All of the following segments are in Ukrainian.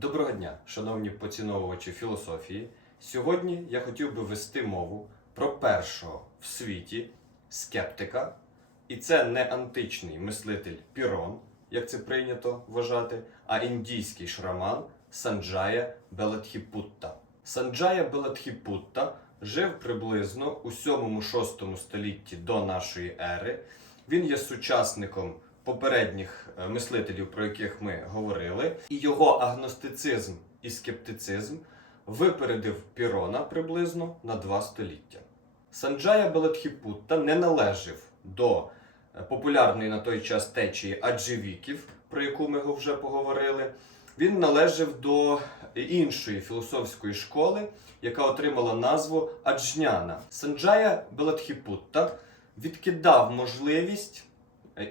Доброго дня, шановні поціновувачі філософії. Сьогодні я хотів би вести мову про першого в світі скептика, і це не античний мислитель Пірон, як це прийнято вважати, а індійський шраман Санджая Белатхіпутта. Санджая Белатхіпутта жив приблизно у 7-6 столітті до нашої ери. Він є сучасником попередніх е, мислителів, про яких ми говорили, і його агностицизм і скептицизм випередив Пірона приблизно на два століття. Санджая Белатхіпутта не належав до е, популярної на той час течії аджевіків, про яку ми вже поговорили. Він належав до іншої філософської школи, яка отримала назву Аджняна. Санджая Белатхіпутта відкидав можливість е,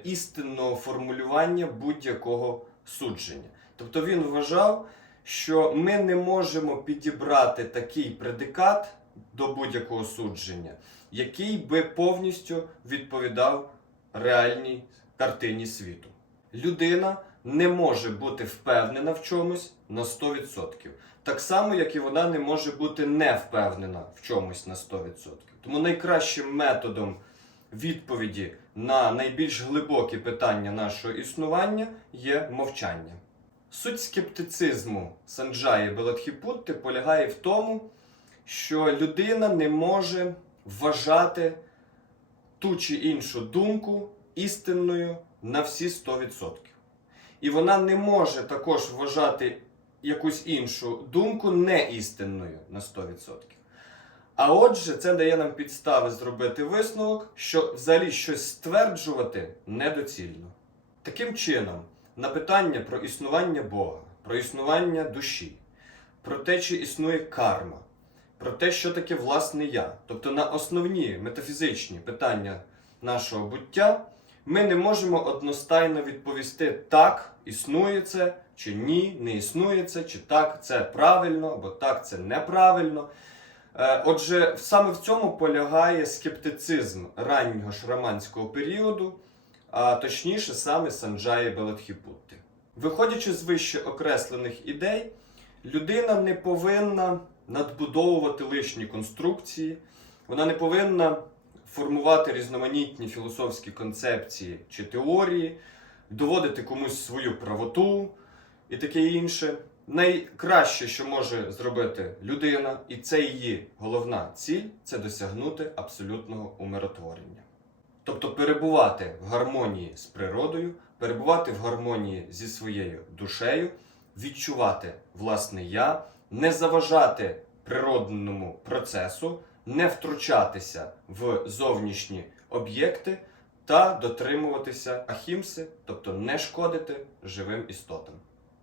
істинного формулювання будь-якого судження. Тобто він вважав, що ми не можемо підібрати такий предикат до будь-якого судження, який би повністю відповідав реальній картині світу. Людина не може бути впевнена в чомусь на 100%. Так само, як і вона не може бути не впевнена в чомусь на 100%. Тому найкращим методом відповіді на найбільш глибокі питання нашого існування є мовчання. Суть скептицизму Санджаї Белатхіпутти полягає в тому, що людина не може вважати ту чи іншу думку істинною на всі 100%. І вона не може також вважати якусь іншу думку неістинною на 100%. А отже, це дає нам підстави зробити висновок, що взагалі щось стверджувати недоцільно. Таким чином, на питання про існування Бога, про існування душі, про те, чи існує карма, про те, що таке власне я, тобто на основні метафізичні питання нашого буття, ми не можемо одностайно відповісти так, існує це, чи ні, не існує це, чи так, це правильно, або так, це неправильно. Е, Отже, саме в цьому полягає скептицизм раннього шраманського періоду, а точніше саме Санджаї Белатхіпутти. Виходячи з вище окреслених ідей, людина не повинна надбудовувати лишні конструкції, вона не повинна формувати різноманітні філософські концепції чи теорії, доводити комусь свою правоту і таке інше. Найкраще, що може зробити людина, і це її головна ціль це досягнути абсолютного умиротворення. Тобто перебувати в гармонії з природою, перебувати в гармонії зі своєю душею, відчувати власне я, не заважати природному процесу, не втручатися в зовнішні об'єкти та дотримуватися ахімси, тобто не шкодити живим істотам.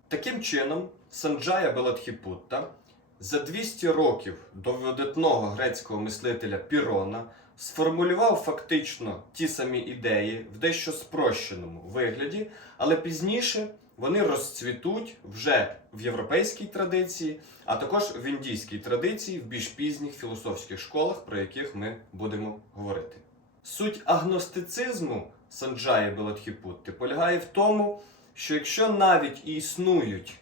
Таким чином, Санджая Белатхіпутта за 200 років до видатного грецького мислителя Пірона сформулював фактично ті самі ідеї в дещо спрощеному вигляді, але пізніше вони розцвітуть вже в європейській традиції, а також в індійській традиції в більш пізніх філософських школах, про яких ми будемо говорити. Суть агностицизму Санджаї Белатхіпутти полягає в тому, що якщо навіть і існують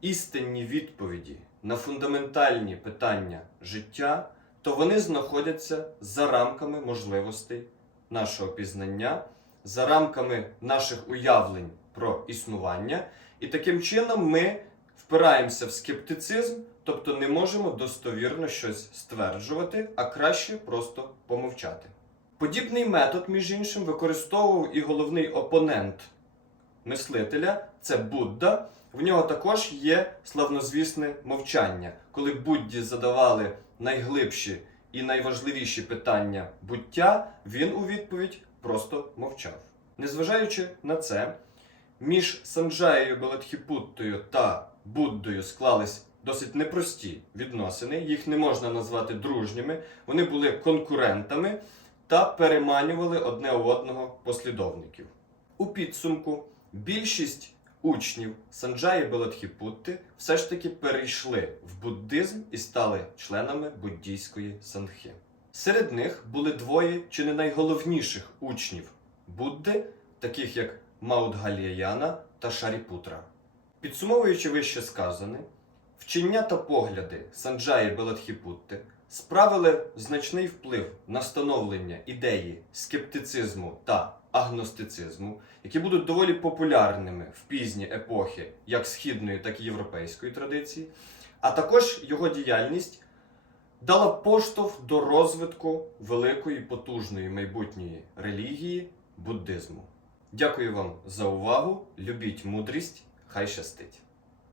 істинні відповіді на фундаментальні питання життя, то вони знаходяться за рамками можливостей нашого пізнання, за рамками наших уявлень про існування, і таким чином ми впираємося в скептицизм, тобто не можемо достовірно щось стверджувати, а краще просто помовчати. Подібний метод, між іншим, використовував і головний опонент мислителя це Будда. В нього також є славнозвісне мовчання, коли Будді задавали найглибші і найважливіші питання буття, він у відповідь просто мовчав. Незважаючи на це, між Санджаєю Белатхіпуттою та Буддою склались досить непрості відносини. Їх не можна назвати дружніми. Вони були конкурентами та переманювали одне у одного послідовників. У підсумку більшість учнів Санджаї Белатхіпутти все ж таки перейшли в буддизм і стали членами буддійської санхи. Серед них були двоє чи не найголовніших учнів Будди, таких як Маудгальяяна та Шаріпутра. Підсумовуючи вище сказане, вчення та погляди Санджаї Беладхіпутти справили значний вплив на становлення ідеї скептицизму та агностицизму, які будуть доволі популярними в пізні епохи як східної, так і європейської традиції, а також його діяльність дала поштовх до розвитку великої потужної майбутньої релігії буддизму. Дякую вам за увагу. Любіть мудрість, хай щастить!